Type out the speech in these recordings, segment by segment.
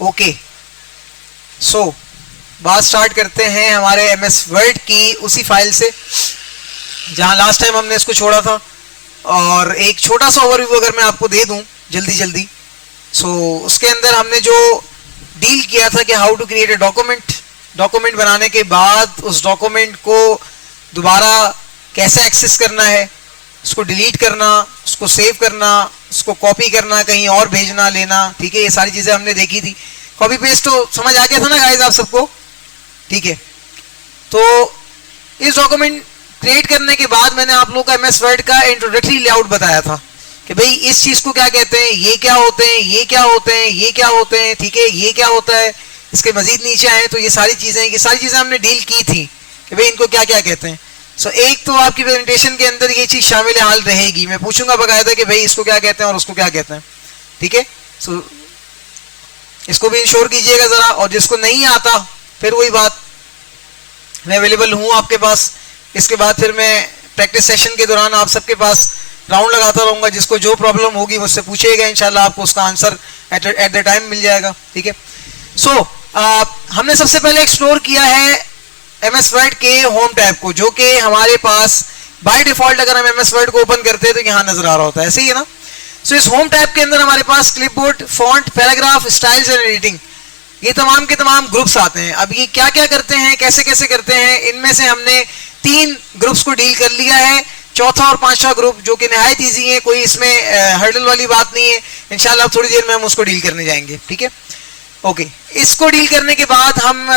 Okay, सो बात start करते हैं हमारे एमएस वर्ड की उसी फाइल से जहां लास्ट टाइम हमने इसको छोड़ा था। और एक छोटा सा ओवरव्यू अगर मैं आपको दे दूं जल्दी जल्दी, उसके अंदर हमने जो डील किया था कि how to create a document बनाने के बाद उस डॉक्यूमेंट को दोबारा कैसे एक्सेस करना है, उसको डिलीट करना, उसको सेव करना, उसको कॉपी करना, कहीं और भेजना लेना, ठीक है, ये सारी चीजें हमने देखी थी। कॉपी पेस्ट तो समझ आ गया था ना गाइस आप सबको, ठीक है। तो इस डॉक्यूमेंट क्रिएट करने के बाद मैंने आप लोगों को एमएस वर्ड का इंट्रोडक्टरी लेआउट बताया था कि भाई इस चीज को क्या कहते हैं, ये क्या होते हैं, ये क्या होते हैं, ये क्या होते हैं, ठीक है, ये क्या होता है, इसके मजीद नीचे आए तो ये सारी चीजें हमने डील की थी कि भाई इनको क्या क्या कहते हैं। एक तो आपकी प्रेजेंटेशन के अंदर ये चीज शामिल हाल रहेगी, मैं पूछूंगा बकायदा कि भाई इसको क्या कहते हैं और उसको क्या कहते हैं, ठीक है। इसको भी इंश्योर कीजिएगा जरा, और जिसको नहीं आता फिर वही बात, मैं अवेलेबल हूं आपके पास। इसके बाद फिर मैं प्रैक्टिस सेशन के दौरान आप सबके पास राउंड लगाता रहूंगा, जिसको जो प्रॉब्लम होगी मुझसे पूछिएगा, इंशाल्लाह आपको उसका आंसर एट द टाइम मिल जाएगा, ठीक है। हमने सबसे पहले एक्सप्लोर किया है एमएस वर्ड के होम टैब को, जो कि हमारे पास बाय डिफॉल्ट अगर हम एमएस वर्ड को ओपन करते हैं तो यहाँ नजर आ रहा होता है, ऐसे ही है ना। इस होम टैब के अंदर हमारे पास clipboard, font, paragraph, styles and editing, ये तमाम के तमाम ग्रुप्स आते हैं। अब ये क्या क्या करते हैं, कैसे कैसे करते हैं, इनमें से हमने 3 ग्रुप्स को डील कर लिया है। चौथा और पांचवा ग्रुप जो कि नहायत ईजी है, कोई इसमें हर्डल वाली बात नहीं है, इंशाल्लाह थोड़ी देर में हम उसको डील करने जाएंगे, ठीक है। ओके, इसको डील करने के बाद हम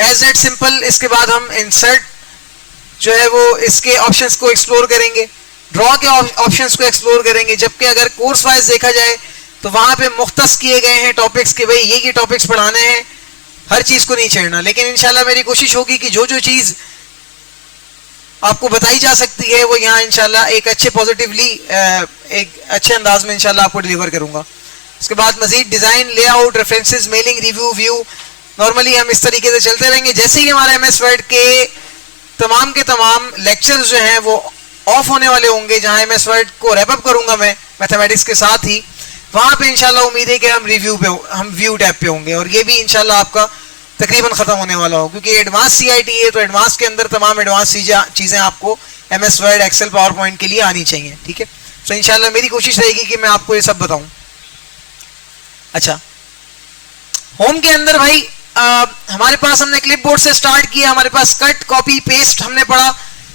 एज एट सिंपल, इसके बाद हम इंसर्ट जो है वो इसके ऑप्शंस को एक्सप्लोर करेंगे, ड्रॉ के ऑप्शंस को एक्सप्लोर करेंगे। जबकि अगर कोर्स वाइज देखा जाए तो वहां पे मुख्तस किए गए हैं टॉपिक्स के, भाई ये टॉपिक्स पढ़ाने हैं, हर चीज को नहीं छेड़ना। लेकिन इंशाल्लाह मेरी कोशिश होगी कि जो जो चीज आपको बताई जा सकती है वो यहाँ इंशाल्लाह एक अच्छे पॉजिटिवली एक अच्छे अंदाज में इंशाल्लाह आपको डिलीवर करूंगा। इसके बाद मजीद design, layout, references, mailing, review, view, normally हम इस तरीके से चलते रहेंगे। जैसे ही हमारे एमएस वर्ड के तमाम के तमाम लेक्चर्स जो हैं वो ऑफ होने वाले होंगे, जहां एमएस वर्ड को रैप अप करूंगा मैं मैथमेटिक्स के साथ ही, वहां पे इंशाल्लाह उम्मीद है कि हम व्यू टैब पे होंगे, और ये भी इंशाल्लाह आपका तकरीबन खत्म होने वाला हो, क्योंकि एडवांस सीआईटी है तो एडवांस के अंदर तमाम एडवांस चीजें आपको MS Word, Excel, PowerPoint के लिए आनी चाहिए, ठीक है। तो इंशाल्लाह मेरी कोशिश रहेगी कि मैं आपको ये सब बताऊं। अच्छा, होम के अंदर भाई हमारे पास हमने क्लिपबोर्ड से स्टार्ट किया, हमारे पास कट, कॉपी, पेस्ट हमने पढ़ा,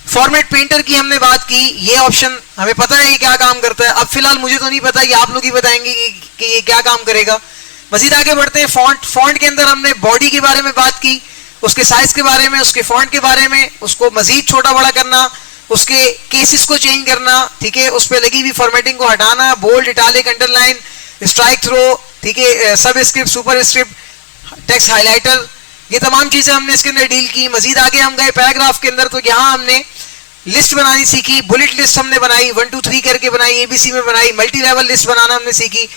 फॉर्मेट पेंटर की हमने बात की, ये ऑप्शन हमें पता है कि क्या काम करता है। अब फिलहाल मुझे तो नहीं पता, ये आप लोग ही बताएंगे कि ये क्या काम करेगा। मजीद आगे बढ़ते हैं, फॉन्ट के अंदर हमने बॉडी के बारे में बात की, उसके साइज के बारे में, उसके फॉन्ट के बारे में, उसको मजीद छोटा बड़ा करना, उसके केसेस को चेंज करना, ठीक है, उस पर लगी हुई फॉर्मेटिंग को हटाना, bold, italic, underline, strike throw, ठीक है, सब script, super script, text highlighter, ये तमाम चीजें हमने इसके अंदर डील की। मजीद आगे हम गए पैराग्राफ के अंदर, तो यहाँ हमने लिस्ट बनानी सीखी, बुलेट लिस्ट हमने बनाई, 1 2 3 करके बनाई, एबीसी में बनाई, मल्टी लेवल लिस्ट बनाना हमने सीखी,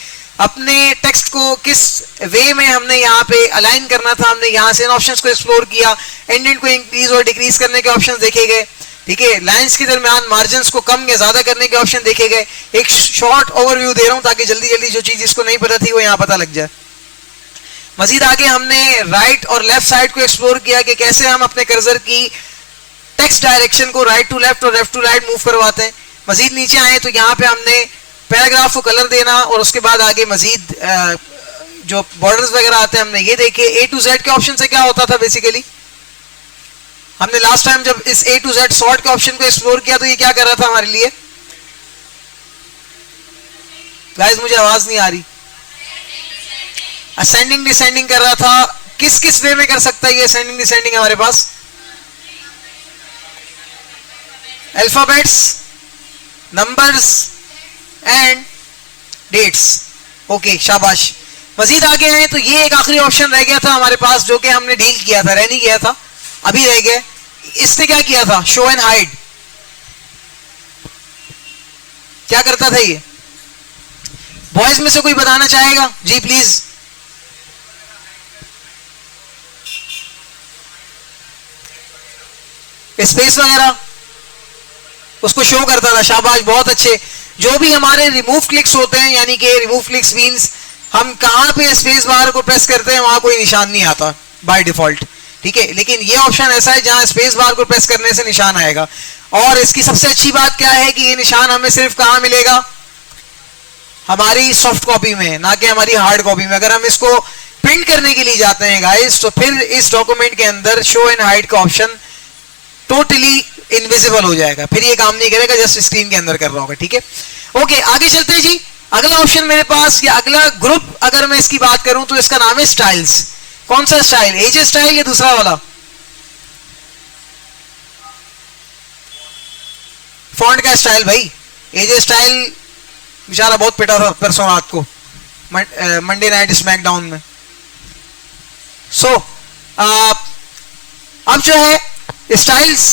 अपने टेक्स्ट को किस वे में हमने यहाँ पे अलाइन करना था, हमने यहाँ से इन ऑप्शंस को एक्सप्लोर किया, एंडेंट को इंक्रीज और डिक्रीज करने के ऑप्शंस देखे गए, ठीक है, लाइंस के दरमियान मार्जिन्स को कम या ज्यादा करने के ऑप्शन देखे गए। एक शॉर्ट ओवरव्यू दे रहा हूँ ताकि जल्दी जल्दी जो चीज जिसको नहीं पता थी वो यहाँ पता लग जाए। मजीद आगे हमने राइट और लेफ्ट साइड को एक्सप्लोर किया कि कैसे हम अपने कर्सर की टेक्स्ट डायरेक्शन को राइट टू लेफ्ट और लेफ्ट टू राइट मूव करवाते हैं। मजीद नीचे आए तो यहाँ पे हमने पैराग्राफ को कलर देना, और उसके बाद आगे मजीद जो बॉर्डर्स वगैरह आते हैं हमने ये देखे। ए टू जेड के ऑप्शन से क्या होता था बेसिकली, हमने लास्ट टाइम जब इस ए टू जेड सॉर्ट के ऑप्शन को एक्सप्लोर किया तो ये क्या कर रहा था हमारे लिए गाइस, मुझे आवाज नहीं आ रही, असेंडिंग डिसेंडिंग कर रहा था। किस किस वे में कर सकता है ये असेंडिंग डिसेंडिंग हमारे पास, alphabets, numbers and dates, okay शाबाश। मजीद आगे हैं तो ये एक आखिरी ऑप्शन रह गया था हमारे पास जो कि हमने डील किया था, रह नहीं गया था, अभी रह गया। इसने क्या किया था, शो एंड हाइड, क्या करता था ये, बॉयज में से कोई बताना चाहेगा जी प्लीज। स्पेस वगैरह उसको शो करता था, शाबाश बहुत अच्छे। जो भी हमारे रिमूव क्लिक्स होते हैं, यानी कि रिमूव क्लिक्स मींस हम कहां पे स्पेस बार को प्रेस करते हैं वहां कोई निशान नहीं आता बाय डिफॉल्ट, ठीक है। लेकिन ये ऑप्शन ऐसा है जहां स्पेस बार को प्रेस करने से निशान आएगा। और इसकी सबसे अच्छी बात क्या है कि ये निशान हमें सिर्फ कहां मिलेगा, हमारी सॉफ्ट कॉपी में, ना कि हमारी हार्ड कॉपी में। अगर हम इसको प्रिंट करने के लिए जाते हैं गाइस, तो फिर इस डॉक्यूमेंट के अंदर शो एंड हाइड का ऑप्शन टोटली इनविजिबल हो जाएगा, फिर ये काम नहीं करेगा, जस्ट स्क्रीन के अंदर कर रहा होगा, ठीक है। ओके, आगे चलते हैं जी। अगला ऑप्शन मेरे पास, या अगला ग्रुप अगर मैं इसकी बात करूं तो इसका नाम है स्टाइल्स। कौन सा स्टाइल, एज स्टाइल या दूसरा वाला? फॉन्ट का स्टाइल भाई। एज स्टाइल बेचारा बहुत पिटा था परसों रात को मंडे नाइट स्मैकडाउन में। सो अब जो है स्टाइल्स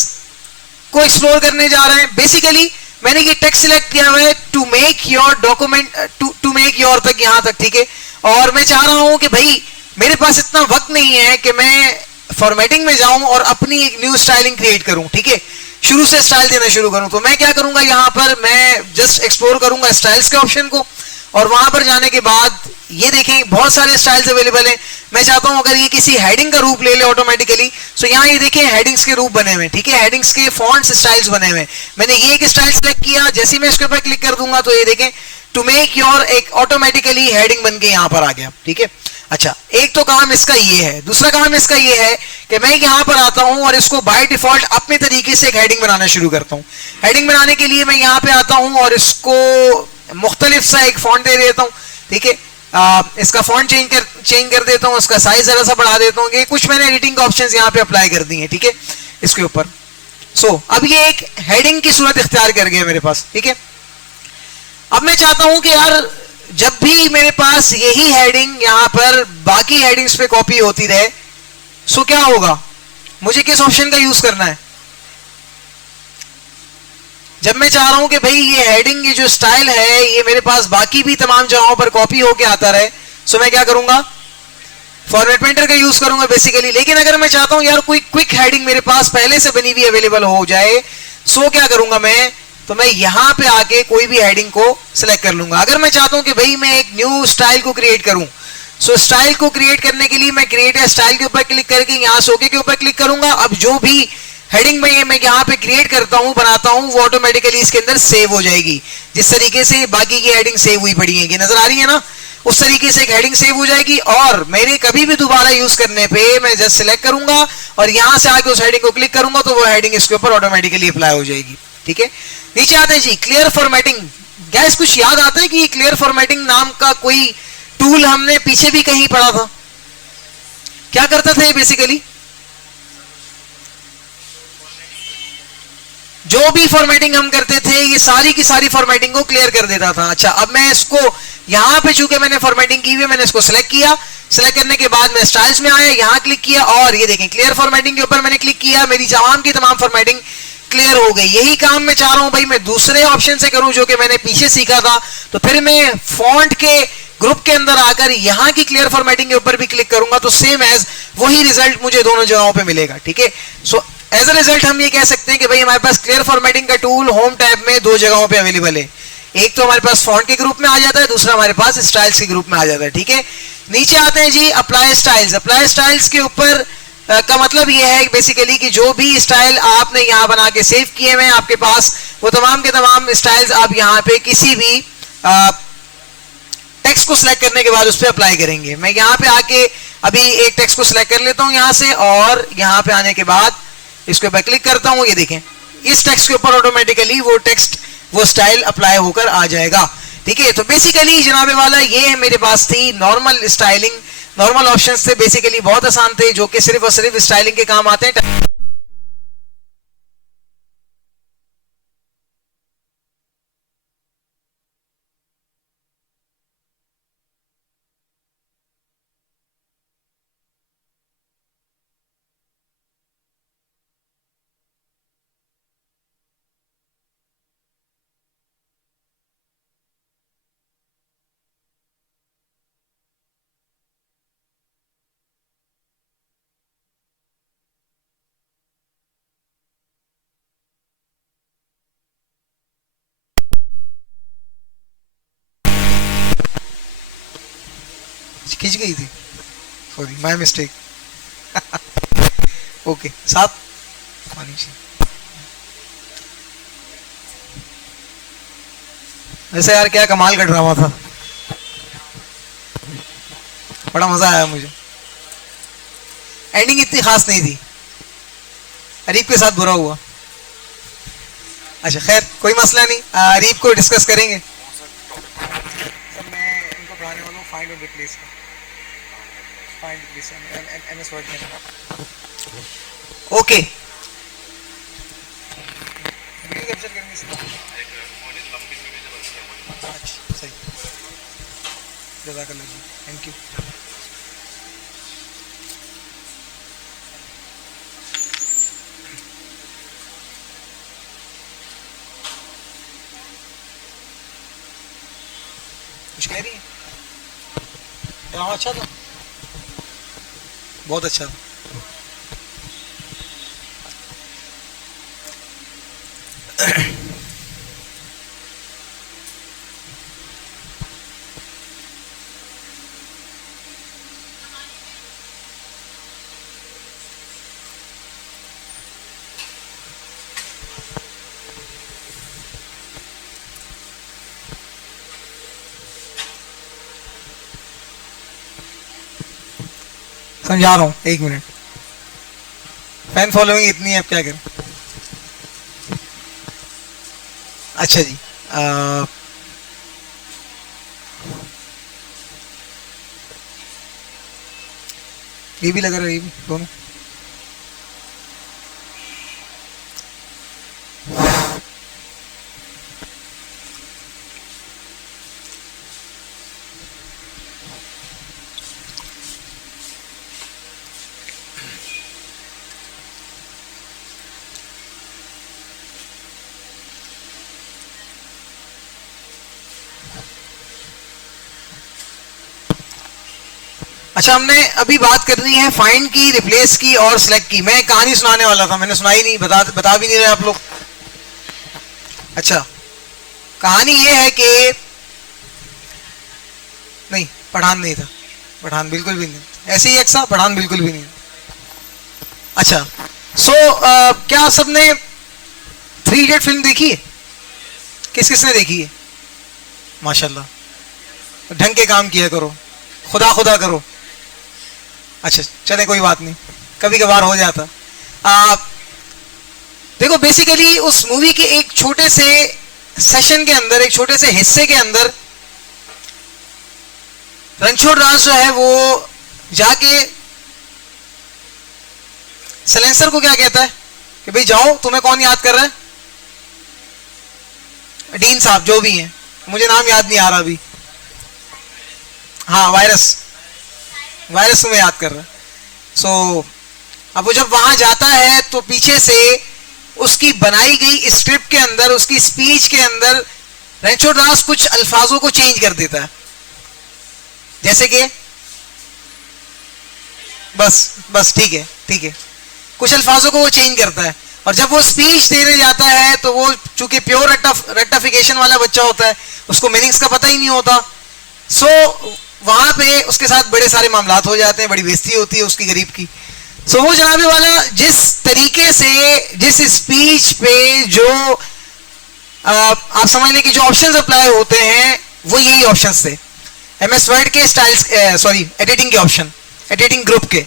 को एक्सप्लोर करने जा रहे हैं। बेसिकली मैंने ये टेक्स्ट सिलेक्ट किया हुआ है to make your document, to make your तक, यहां तक, ठीक है। और मैं चाह रहा हूं कि भाई मेरे पास इतना वक्त नहीं है कि मैं फॉर्मेटिंग में जाऊं और अपनी एक न्यू स्टाइलिंग क्रिएट करूं, ठीक है, शुरू से स्टाइल देना शुरू करूं। तो मैं क्या करूंगा, यहां पर मैं जस्ट एक्सप्लोर करूंगा स्टाइल्स के ऑप्शन को, और वहां पर जाने के बाद ये देखें बहुत सारे स्टाइल्स अवेलेबल हैं। मैं चाहता हूं अगर ये किसी हेडिंग का रूप ले ले ऑटोमेटिकली, तो यहाँ ये देखें हेडिंग्स के रूप बने हुए, ठीक है, हेडिंग्स के फॉन्ट्स स्टाइल्स बने हुए। मैंने ये एक स्टाइल सेलेक्ट किया, जैसे मैं इसके ऊपर क्लिक कर दूंगा तो ये देखें टू मेक योर, एक ऑटोमेटिकली हेडिंग बन के यहाँ पर आ गया, ठीक है। अच्छा, एक तो काम इसका ये है। दूसरा काम इसका ये है कि मैं यहाँ पर आता हूं और इसको बाय डिफॉल्ट अपने तरीके से एक हेडिंग बनाना शुरू करता हूं। हेडिंग बनाने के लिए मैं यहाँ पे आता हूं और इसको मुख्तलिफ सा एक फॉन्ट दे देता हूं, ठीक है। इसका फॉन्ट चेंज कर देता हूं, उसका साइज जरा सा बढ़ा देता हूं। ये कुछ मैंने एडिटिंग ऑप्शंस यहाँ पे अप्लाई कर दी हैं, ठीक है, इसके ऊपर। सो अब ये एक हेडिंग की सूरत इख्तियार कर गया मेरे पास, ठीक है। अब मैं चाहता हूं कि यार जब भी मेरे पास यही हेडिंग यहां पर बाकी हेडिंग्स पे कॉपी होती रहे, सो क्या होगा, मुझे किस ऑप्शन का यूज करना है? जब मैं चाह रहा हूं कि भाई ये हेडिंग, ये जो स्टाइल है, ये मेरे पास बाकी भी तमाम जगहों पर कॉपी होके आता रहे, सो मैं क्या करूंगा, फॉर्मेट पेंटर का यूज करूंगा बेसिकली। लेकिन अगर मैं चाहता हूं यार कोई क्विक हेडिंग मेरे पास पहले से बनी हुई अवेलेबल हो जाए, सो क्या करूंगा मैं, तो मैं यहां पे आके कोई भी हेडिंग को सिलेक्ट कर लूंगा। अगर मैं चाहता हूं कि भाई मैं एक न्यू स्टाइल को क्रिएट करूं, सो स्टाइल को क्रिएट करने के लिए मैं क्रिएट ए स्टाइल के ऊपर क्लिक करके यहां सोके के ऊपर क्लिक करूंगा। अब जो भी हेडिंग में मैं यहाँ पे क्रिएट करता हूं, बनाता हूं, वो ऑटोमेटिकली इसके अंदर सेव हो जाएगी। जिस तरीके से बाकी की हेडिंग सेव हुई पड़ी है, नजर आ रही है ना, उस तरीके से एक हेडिंग सेव हो जाएगी। और मेरे कभी भी दोबारा यूज करने पे मैं जस्ट सिलेक्ट करूंगा और यहां से आके उस हेडिंग को क्लिक करूंगा तो वो हेडिंग इसके ऊपर ऑटोमेटिकली अप्लाई हो जाएगी, ठीक है। नीचे आते हैं जी, क्लियर फॉर्मेटिंग। गैस कुछ याद आता है कि क्लियर फॉर्मेटिंग नाम का कोई टूल हमने पीछे भी कहीं पढ़ा था? क्या करता था ये बेसिकली? जो भी फॉर्मेटिंग हम करते थे, ये सारी की सारी फॉर्मेटिंग को क्लियर कर देता था। अच्छा, अब मैं इसको यहां पे, चूंकि मैंने फॉर्मेटिंग की हुई, मैंने इसको सिलेक्ट किया। सिलेक्ट करने के बाद मैं स्टाइल्स में आया, यहां क्लिक किया और ये देखें क्लियर फॉर्मेटिंग के ऊपर मैंने क्लिक किया, मेरी तमाम की तमाम फॉर्मेटिंग क्लियर हो गई। यही काम मैं चाह रहा हूं भाई मैं दूसरे ऑप्शन से करूं जो कि मैंने पीछे सीखा था। तो फिर मैं फॉन्ट के ग्रुप के अंदर आकर यहां की क्लियर फॉर्मेटिंग के ऊपर भी क्लिक करूंगा तो सेम एज वही रिजल्ट मुझे दोनों जगहों पे मिलेगा, ठीक है। सो एज अ रिजल्ट हम ये कह सकते हैं कि भाई हमारे पास क्लियर फॉर्मेटिंग का टूल होम टैब में दो जगहों पे अवेलेबल है। एक तो हमारे पास फॉन्ट के ग्रुप में आ जाता है, दूसरा हमारे पास स्टाइल्स के ग्रुप में आ जाता है, ठीक है। नीचे आते हैं जी अप्लाई स्टाइल्स। अप्लाई स्टाइल्स के ऊपर का मतलब ये है बेसिकली कि जो भी स्टाइल आपने यहाँ बना के सेव किए हुए हैं आपके पास, वो तमाम के तमाम स्टाइल्स आप यहाँ पे किसी भी टेक्स्ट को सिलेक्ट करने के बाद उस पर अप्लाई करेंगे। मैं यहाँ पे आके अभी एक टेक्स्ट को सिलेक्ट कर लेता हूँ यहाँ से, और यहाँ पे आने के बाद इसके ऊपर क्लिक करता हूँ। ये देखें इस टेक्स्ट के ऊपर ऑटोमेटिकली वो टेक्स्ट, वो स्टाइल अप्लाई होकर आ जाएगा, ठीक है। तो बेसिकली जनाबे वाला ये मेरे पास थी नॉर्मल स्टाइलिंग। नॉर्मल ऑप्शंस थे बेसिकली, बहुत आसान थे, जो कि सिर्फ और सिर्फ स्टाइलिंग के काम आते हैं। खींच गई थी, सॉरी माय मिस्टेक। ओके 7 वैसे यार क्या कमाल का ड्रामा था, बड़ा मजा आया मुझे। एंडिंग इतनी खास नहीं थी, अरीब के साथ बुरा हुआ। अच्छा खैर कोई मसला नहीं, अरीब को डिस्कस करेंगे। सर मैं इनको पढ़ाने वाला हूँ फाइंड और रिप्लेस का, फाइंड रिप्लेस एमएस वर्ड में। ओके वीडियो कैप्चर करनी है। अच्छा सही, जज़ाकल्लाह जी, थैंक यू। कुछ कह रही है? ड्रामा अच्छा था, बहुत अच्छा था। समझा रहा हूँ, 1 मिनट। फैन फॉलोइंग इतनी है, अब क्या करें। अच्छा जी, ये भी लगा रहा है, ये भी दोनों। अच्छा हमने अभी बात करनी है फाइंड की, रिप्लेस की और सिलेक्ट की। मैं कहानी सुनाने वाला था, मैंने सुनाई नहीं, बता भी नहीं रहे आप लोग। अच्छा कहानी ये है कि नहीं, पठान नहीं था, पठान बिल्कुल भी नहीं, ऐसे ही एक्सा, पठान बिल्कुल भी नहीं। अच्छा क्या सबने 3 इडियट फिल्म देखी है? किस किसने देखी है? माशाल्लाह, ढंग के काम किया करो, खुदा खुदा करो। अच्छा चले कोई बात नहीं, कभी कभार हो जाता। देखो बेसिकली उस मूवी के एक छोटे से सेशन के अंदर, एक छोटे से हिस्से के अंदर रणछोड़ दास जो है वो जाके सलेंसर को क्या कहता है कि भाई जाओ, तुम्हें कौन याद कर रहा है? डीन साहब जो भी हैं, मुझे नाम याद नहीं आ रहा अभी। हाँ वायरस तुम्हें याद कर रहा है। अब वो जब वहां जाता है तो पीछे से उसकी बनाई गई स्क्रिप्ट के अंदर, उसकी स्पीच के अंदर रणछोड़ दास कुछ अल्फाजों को चेंज कर देता है, जैसे कि बस ठीक है, कुछ अल्फाजों को वो चेंज करता है। और जब वो स्पीच देने जाता है तो वो चूंकि प्योर रेक्टिफिकेशन वाला बच्चा होता है, उसको मीनिंग्स का पता ही नहीं होता। वहां पे उसके साथ बड़े सारे मामलात हो जाते हैं, बड़ी बेइज्जती होती है उसकी गरीब की। वो जनाबे वाला जिस तरीके से, जिस स्पीच पे जो आप समझ लें कि जो ऑप्शंस अप्लाई होते हैं वो यही ऑप्शंस थे एमएस वर्ड के स्टाइल्स, सॉरी एडिटिंग के ऑप्शन, एडिटिंग ग्रुप के।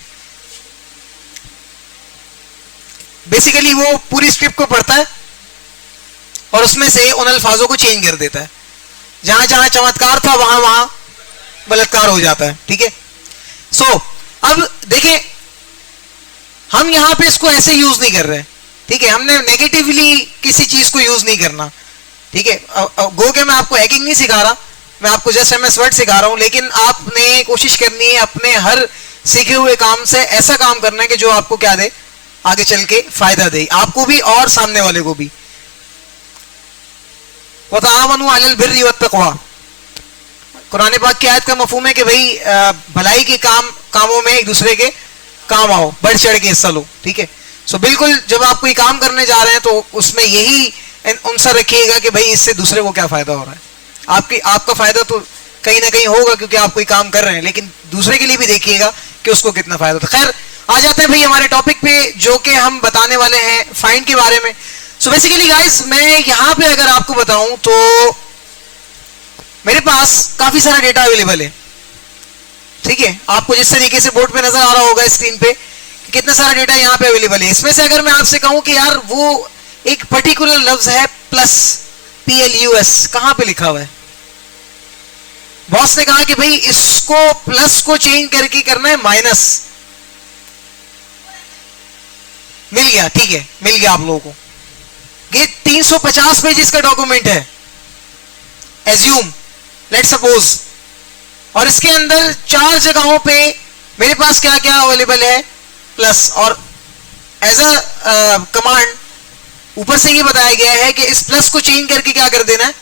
बेसिकली वो पूरी स्क्रिप्ट को पढ़ता है और उसमें से उन अल्फाजों को चेंज कर देता है, जहां जहां चमत्कार था वहां वहां बलात्कार हो जाता है। ठीक है, अब देखें हम यहां पे इसको ऐसे यूज नहीं कर रहे। ठीक है, हमने नेगेटिवली किसी चीज को यूज नहीं करना। ठीक है, गो के मैं आपको हैकिंग नहीं सिखा रहा, मैं आपको जस्ट एमएस वर्ड सिखा रहा हूं, लेकिन आपने कोशिश करनी है अपने हर सीखे हुए काम से ऐसा काम करना है कि जो आपको क्या दे, आगे चल के फायदा दे, आपको भी और सामने वाले को भी। वतआवनु अलल बिर्रि वत्तक़वा, कुरान पाक की आयत का मफहूम है कि भाई भलाई के कामों में एक दूसरे के काम आओ, बढ़ चढ़ के हिस्सा लो। ठीक है, बिल्कुल जब आप कोई काम करने जा रहे हैं तो उसमें यही अंसर रखिएगा कि भाई इससे दूसरे को क्या फायदा हो रहा है। आपका फायदा तो कहीं ना कहीं होगा क्योंकि आप कोई काम कर रहे हैं, लेकिन दूसरे के लिए भी देखिएगा कि उसको कितना फायदा होता है। खैर आ जाते हैं भाई हमारे टॉपिक पे, जो कि हम बताने वाले हैं फाइंड के बारे में। सो बेसिकली गाइस, मैं यहां पे अगर आपको बताऊं तो मेरे पास काफी सारा डेटा अवेलेबल है, ठीक है। आपको जिस तरीके से बोर्ड पे नजर आ रहा होगा स्क्रीन पे कि कितना सारा डेटा यहाँ पे अवेलेबल है। इसमें से अगर मैं आपसे कहूं कि यार वो एक पर्टिकुलर लफ्ज है प्लस, PLUS, कहां पे लिखा हुआ है? बॉस ने कहा कि भाई इसको प्लस को चेंज करके करना है माइनस। मिल गया, ठीक है, मिल गया आप लोगों को। ये 350 पेजेस का डॉक्यूमेंट है, एज्यूम, लेट सपोज, और इसके अंदर 4 जगहों पे मेरे पास क्या क्या अवेलेबल है, प्लस, और एज अ कमांड ऊपर से ये बताया गया है कि इस प्लस को चेंज करके क्या कर देना है,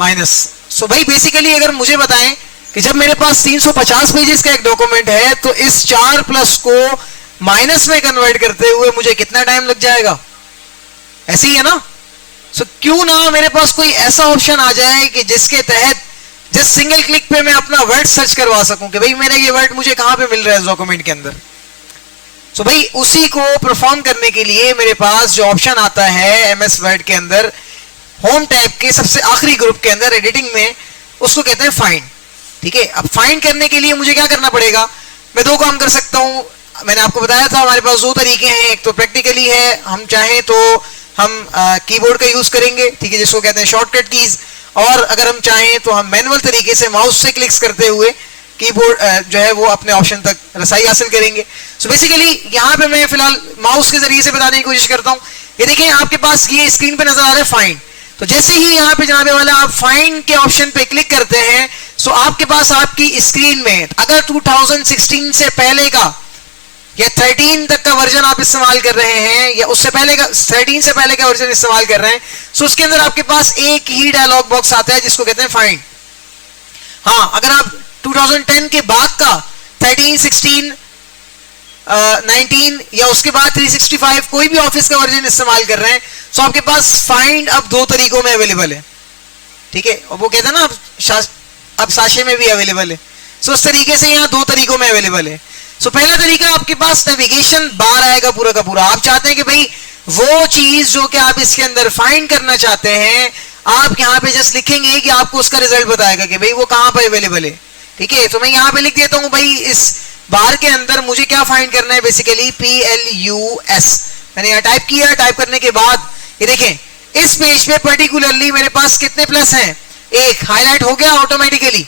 माइनस। सो भाई बेसिकली अगर मुझे बताएं कि जब मेरे पास 350 पेजेस का एक डॉक्यूमेंट है तो इस 4 प्लस को माइनस में कन्वर्ट करते हुए मुझे कितना टाइम लग जाएगा? ऐसे ही है ना। सो क्यों ना मेरे पास कोई ऐसा ऑप्शन आ जाए कि जिसके तहत जिस सिंगल क्लिक पे मैं अपना वर्ड सर्च करवा सकूं कि भाई मेरा ये वर्ड मुझे कहां पे मिल रहा है इस डॉक्यूमेंट के अंदर। सो भाई उसी को परफॉर्म करने के लिए मेरे पास जो ऑप्शन आता है MS वर्ड के अंदर, होम टैब के सबसे आखिरी ग्रुप के अंदर एडिटिंग में, उसको कहते हैं फाइंड, ठीक है। अब फाइंड करने के लिए मुझे क्या करना पड़ेगा? मैं 2 काम कर सकता हूं। मैंने आपको बताया था हमारे पास 2 तरीके हैं, एक तो प्रैक्टिकली है, हम चाहें तो हम कीबोर्ड का यूज करेंगे, ठीक है, जिसको कहते हैं शॉर्टकट कीज, और अगर हम चाहें तो हम मैनुअल तरीके से माउस से क्लिक्स करते हुए कीबोर्ड जो है वो अपने ऑप्शन तक रसाई हासिल करेंगे। सो बेसिकली यहाँ पे मैं फिलहाल माउस के जरिए से बताने की कोशिश करता हूँ। ये देखें आपके पास ये स्क्रीन पे नजर आ रहा है फाइंड। तो जैसे ही यहाँ पे जनाबे वाला आप फाइंड के ऑप्शन पे क्लिक करते हैं, सो आपके पास आपकी स्क्रीन में अगर 2016 से पहले का या 13 तक का वर्जन आप इस्तेमाल कर रहे हैं, या उससे पहले का 13 से पहले का वर्जन इस्तेमाल कर रहे हैं, सो उसके अंदर आपके पास एक ही डायलॉग बॉक्स आता है जिसको कहते हैं फाइंड। हाँ, अगर आप 2010 के बाद का 13, 16, 19 या उसके बाद 365 कोई भी ऑफिस का वर्जन इस्तेमाल कर रहे हैं, सो आपके पास फाइंड अब 2 तरीकों में अवेलेबल है, ठीक है। और वो कहते हैं ना अब साशे में भी अवेलेबल है। सो उस तरीके से यहाँ 2 तरीकों में अवेलेबल है। सो पहला तरीका आपके पास नेविगेशन बार आएगा पूरा का पूरा। आप चाहते हैं कि भाई वो चीज जो कि आप इसके अंदर फाइंड करना चाहते हैं, आप यहाँ पे जस्ट लिखेंगे कि आपको उसका रिजल्ट बताएगा कि भाई वो कहां पर अवेलेबल है, ठीक है। तो मैं यहाँ पे लिख देता हूं भाई इस बार के अंदर मुझे क्या फाइंड करना है, बेसिकली PLUS। मैंने यहाँ टाइप किया, टाइप करने के बाद ये देखें इस पेज पे पर्टिकुलरली मेरे पास कितने प्लस हैं, 1 हाईलाइट हो गया ऑटोमेटिकली।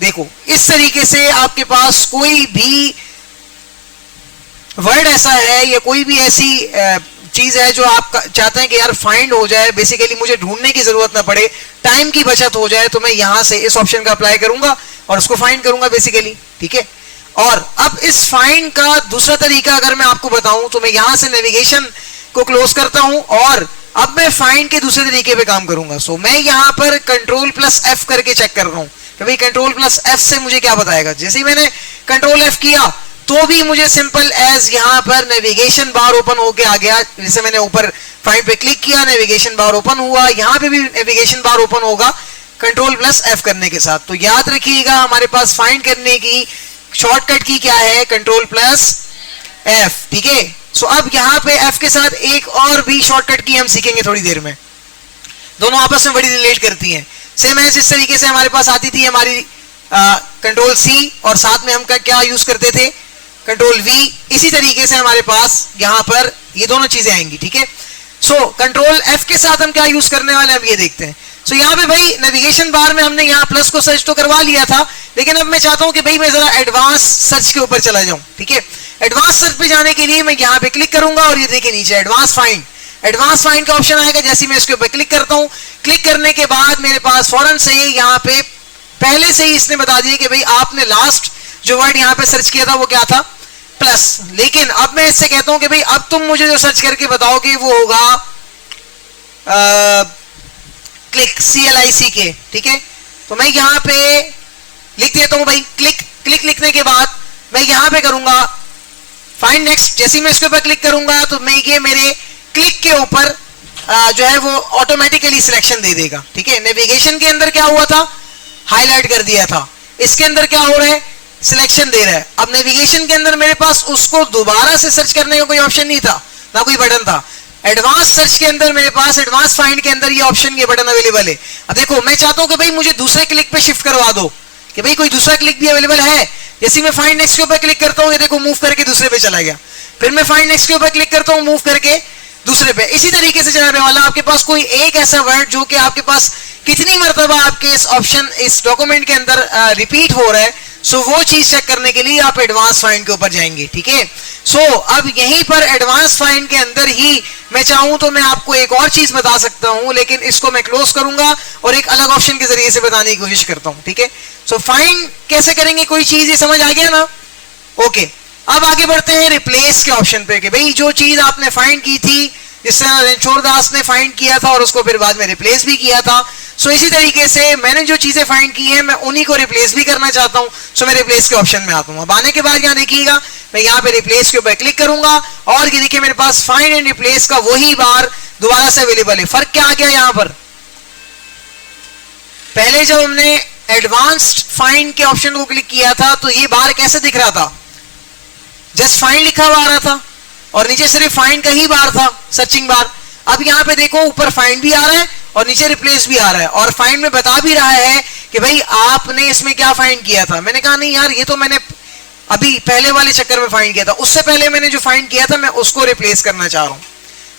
देखो इस तरीके से आपके पास कोई भी वर्ड ऐसा है या कोई भी ऐसी चीज है जो आप चाहते हैं कि यार फाइंड हो जाए, बेसिकली मुझे ढूंढने की जरूरत ना पड़े, टाइम की बचत हो जाए, तो मैं यहां से इस ऑप्शन का अप्लाई करूंगा और उसको फाइंड करूंगा बेसिकली, ठीक है। और अब इस फाइंड का दूसरा तरीका अगर मैं आपको बताऊं तो मैं यहां से नेविगेशन को क्लोज करता हूं और अब मैं फाइंड के दूसरे तरीके पे काम करूंगा। सो मैं यहां पर Ctrl+F करके चेक कर रहा हूं कि भाई Ctrl+F से मुझे क्या बताएगा। जैसे ही मैंने Ctrl+F किया तो भी मुझे सिंपल एज यहां पर नेविगेशन बार ओपन होके आ गया। जैसे मैंने ऊपर फाइंड पे क्लिक किया, नेविगेशन बार ओपन हुआ, यहां पे भी नेविगेशन बार ओपन होगा Ctrl+F करने के साथ। तो याद रखिएगा हमारे पास फाइंड करने की शॉर्टकट की क्या है, Ctrl+F, ठीक है। सो अब यहाँ पे F के साथ एक और भी शॉर्टकट की हम सीखेंगे थोड़ी देर में, दोनों आपस में बड़ी रिलेट करती हैं। सेम है जिस तरीके से हमारे पास आती थी हमारी Ctrl+C और साथ में हम क्या यूज करते थे, Ctrl+V, इसी तरीके से हमारे पास यहाँ पर ये दोनों चीजें आएंगी, ठीक है। सो Ctrl+F के साथ हम क्या यूज करने वाले हैं, अब ये देखते हैं। सो यहाँ पे भाई नेविगेशन बार में हमने यहाँ प्लस को सर्च तो करवा लिया था, लेकिन अब मैं चाहता हूं कि भाई मैं जरा एडवांस सर्च के ऊपर चला जाऊं, ठीक है। एडवांस सर्च पे जाने के लिए मैं यहाँ पे क्लिक करूंगा और ये देखिए नीचे एडवांस फाइंड का ऑप्शन आएगा। जैसे मैं इसके ऊपर क्लिक करता हूं, क्लिक करने के बाद मेरे पास फौरन से यहाँ पे पहले से ही इसने बता दिया कि भाई आपने लास्ट जो वर्ड यहाँ पे सर्च किया था वो क्या था, प्लस। लेकिन अब मैं इससे कहता हूं कि भाई अब तुम मुझे जो सर्च करके बताओगे वो होगा क्लिक, CLICK, ठीक है। तो मैं यहाँ पे लिख देता हूं भाई क्लिक लिखने के बाद मैं यहाँ पे करूंगा फाइंड नेक्स्ट। जैसे मैं इसके ऊपर क्लिक करूंगा तो मैं ये मेरे क्लिक के ऊपर जो है वो ऑटोमेटिकली सिलेक्शन दे देगा, ठीक है। नेविगेशन के अंदर क्या हुआ था, हाईलाइट कर दिया था। इसके अंदर क्या हो रहा है, सिलेक्शन दे रहा है। अब नेविगेशन के अंदर मेरे पास उसको दोबारा से सर्च करने का कोई ऑप्शन नहीं था, ना कोई बटन था। एडवांस सर्च के अंदर मेरे पास, एडवांस फाइंड के अंदर ये ऑप्शन, ये बटन अवेलेबल है। अब देखो मैं चाहता हूं कि भाई मुझे दूसरे क्लिक पे शिफ्ट करवा दो, कि भाई कोई दूसरा क्लिक भी अवेलेबल है। जैसे मैं फाइंड नेक्स्ट के ऊपर क्लिक करता हूं, ये देखो मूव करके दूसरे पे चला गया। फिर मैं फाइंड नेक्स्ट के ऊपर क्लिक करता हूं, मूव करके दूसरे पे। इसी तरीके से जनाब वाला आपके पास कोई एक ऐसा वर्ड जो कि आपके पास कितनी मर्तबा आपके इस ऑप्शन, इस डॉक्यूमेंट के अंदर रिपीट हो रहा है, सो वो चीज चेक करने के लिए आप एडवांस फाइंड के ऊपर जाएंगे। ठीक है, सो अब यहीं पर एडवांस फाइंड के अंदर ही मैं चाहूं तो मैं आपको एक और चीज बता सकता हूं, लेकिन इसको मैं क्लोज करूंगा और एक अलग ऑप्शन के जरिए से बताने की कोशिश करता हूं। ठीक है, सो फाइंड कैसे करेंगे, कोई चीज ये समझ आ गया ना? ओके, अब आगे बढ़ते हैं रिप्लेस के ऑप्शन पे, कि भाई जो चीज आपने फाइंड की थी, जिस तरह रणछोड़ दास ने फाइंड किया था और उसको फिर बाद में रिप्लेस भी किया था, सो इसी तरीके से मैंने जो चीजें फाइंड की हैं मैं उन्हीं को रिप्लेस भी करना चाहता हूं। सो मैं रिप्लेस के ऑप्शन में आता हूं। अब आने के बाद यहां देखिएगा, मैं यहां पे रिप्लेस के ऊपर क्लिक करूंगा और ये देखिए मेरे पास फाइंड एंड रिप्लेस का वही बार दोबारा से अवेलेबल है। फर्क क्या आ गया यहां पर, पहले जब हमने एडवांस्ड फाइंड के ऑप्शन को क्लिक किया था तो ये बार कैसे दिख रहा था, जस्ट फाइंड लिखा हुआ आ रहा था और नीचे सिर्फ फाइंड का ही बार था, सर्चिंग बार। अब यहां पे देखो ऊपर फाइंड भी आ रहा है और नीचे रिप्लेस भी आ रहा है, और फाइंड में बता भी रहा है कि भाई आपने इसमें क्या फाइंड किया था। मैंने कहा नहीं यार, ये तो मैंने अभी पहले वाले चक्कर में फाइंड किया था, उससे पहले मैंने जो फाइंड किया था मैं उसको रिप्लेस करना चाह रहा हूं।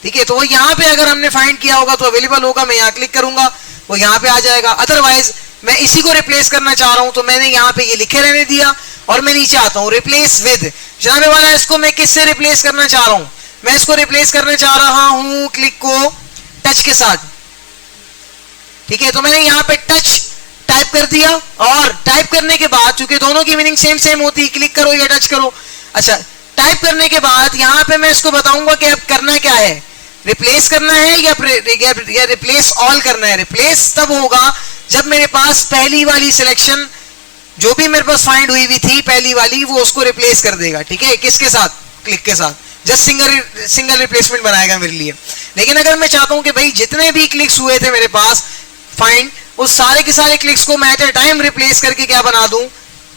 ठीक है, तो वो यहाँ पे अगर हमने फाइंड किया होगा तो अवेलेबल होगा, मैं यहाँ क्लिक करूंगा वो यहाँ पे आ जाएगा। अदरवाइज मैं इसी को रिप्लेस करना चाह रहा हूं तो मैंने यहाँ पे ये लिखे रहने दिया और मैं नीचे आता हूं रिप्लेस विद। जनाबे वाला इसको मैं किससे रिप्लेस करना चाह रहा हूं, मैं इसको रिप्लेस करना चाह रहा हूं क्लिक को टच के साथ। ठीक है, तो मैंने यहाँ पे टच टाइप कर दिया और टाइप करने के बाद, चूंकि दोनों की मीनिंग सेम सेम होती है, क्लिक करो या टच करो। अच्छा, टाइप करने के बाद यहाँ पे मैं इसको बताऊंगा कि अब करना क्या है, रिप्लेस करना है या रिप्लेस ऑल करना है। रिप्लेस तब होगा जब मेरे पास पहली वाली सिलेक्शन जो भी मेरे पास फाइंड हुई हुई थी पहली वाली, वो उसको रिप्लेस कर देगा। ठीक है, किसके साथ, क्लिक के साथ, जस्ट सिंगल रिप्लेसमेंट बनाएगा मेरे लिए। लेकिन अगर मैं चाहता हूं कि भाई जितने भी क्लिक्स हुए थे मेरे पास फाइंड, उस सारे के सारे क्लिक्स को मैं एट अ टाइम रिप्लेस करके क्या बना दूं,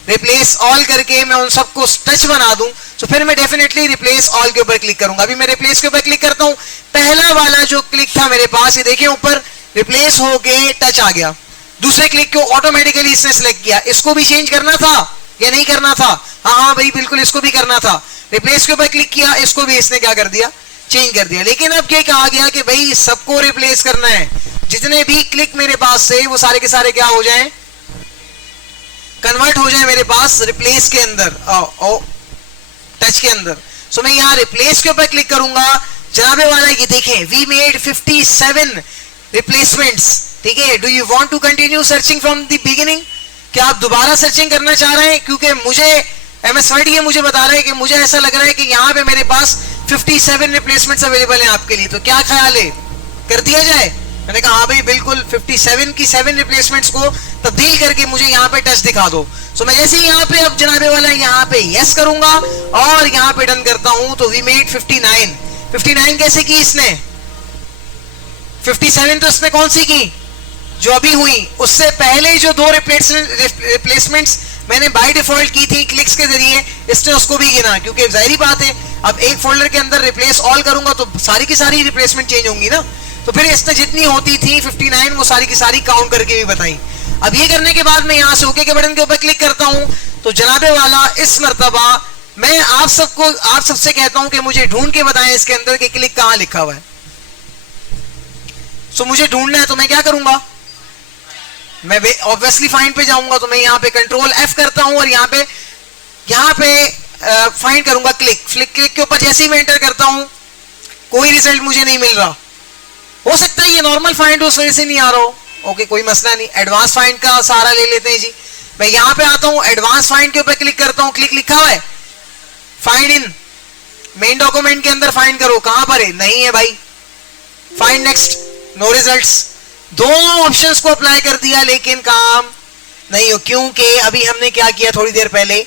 रिप्लेस ऑल करके मैं उन सबको टच बना दूं, तो फिर मैं डेफिनेटली रिप्लेस ऑल के ऊपर क्लिक करूंगा। अभी मैं रिप्लेस के ऊपर क्लिक करता हूं, पहला वाला जो क्लिक था मेरे पास, ये देखिए ऊपर रिप्लेस हो गए टच आ गया। दूसरे क्लिक को ऑटोमेटिकली इसने सिलेक्ट किया। इसको भी चेंज करना था या नहीं करना था? हाँ भाई बिल्कुल, इसको भी करना था। रिप्लेस के ऊपर क्लिक किया, इसको भी इसने क्या कर दिया, चेंज कर दिया। लेकिन अब क्या कहा गया कि भाई सबको रिप्लेस करना है, जितने भी क्लिक मेरे पास से वो सारे के सारे क्या हो जाएं, कन्वर्ट हो जाए मेरे पास रिप्लेस के अंदर, टच के अंदर। सो मैं यहाँ रिप्लेस के ऊपर क्लिक करूंगा। जनाबे वाला ये देखें, वी मेड 57 रिप्लेसमेंट्स। ठीक है, do you want to continue searching from the beginning? क्या आप दोबारा सर्चिंग करना चाह रहे हैं? क्योंकि मुझे एमएस वर्ड ये मुझे बता रहा है कि मुझे ऐसा लग रहा है कि यहाँ पे मेरे पास 57 रिप्लेसमेंट्स अवेलेबल हैं आपके लिए, तो क्या ख्याल है, कर दिया जाए? मैंने कहा हाँ भाई बिल्कुल, 57 की 7 रिप्लेसमेंट्स को तब्दील करके मुझे यहाँ पे टच दिखा दो। सो मैं जैसे ही यहाँ पे अब जनाबे वाला यहाँ पे यस करूंगा और यहाँ पे डन करता हूं, तो वी मेड 59 कैसे की इसने, 57 तो इसने कौन सी की, जो अभी हुई। उससे पहले जो 2 रिप्लेसमेंट्स मैंने बाय डिफॉल्ट की थी क्लिक्स के जरिए, इसने उसको भी गिना, क्योंकि जाहिर बात है अब एक फोल्डर के अंदर रिप्लेस ऑल करूंगा तो सारी की सारी रिप्लेसमेंट चेंज होंगी ना, तो फिर इसने जितनी होती थी 59 वो सारी की सारी काउंट करके भी बताई। अब ये करने के बाद मैं यहाँ से ओके के बटन के ऊपर क्लिक करता हूँ, तो जनाबे वाला इस मर्तबा मैं आप सबसे कहता हूं कि मुझे ढूंढ के बताएं इसके अंदर कि क्लिक कहां लिखा हुआ है। सो मुझे ढूंढना है तो मैं क्या करूंगा, मैं ऑब्वियसली फाइंड पे जाऊंगा, तो मैं यहाँ पे कंट्रोल F करता हूं और यहाँ पे फाइंड करूंगा क्लिक के ऊपर जैसे ही मैं एंटर करता हूं कोई रिजल्ट मुझे नहीं मिल रहा। हो सकता है ये नॉर्मल फाइंड उस वजह से नहीं आ रहा हो, ओके कोई मसला नहीं, एडवांस फाइंड का सहारा ले लेते हैं जी। मैं यहाँ पे आता हूँ, एडवांस फाइंड के ऊपर क्लिक करता हूँ, क्लिक लिखा हुआ है फाइंड इन मेन डॉक्यूमेंट के अंदर फाइंड करो, कहां पर है, नहीं है भाई, फाइंड नेक्स्ट, नो रिजल्ट्स। दोनों ऑप्शंस को अप्लाई कर दिया लेकिन काम नहीं हो, क्योंकि अभी हमने क्या किया, थोड़ी देर पहले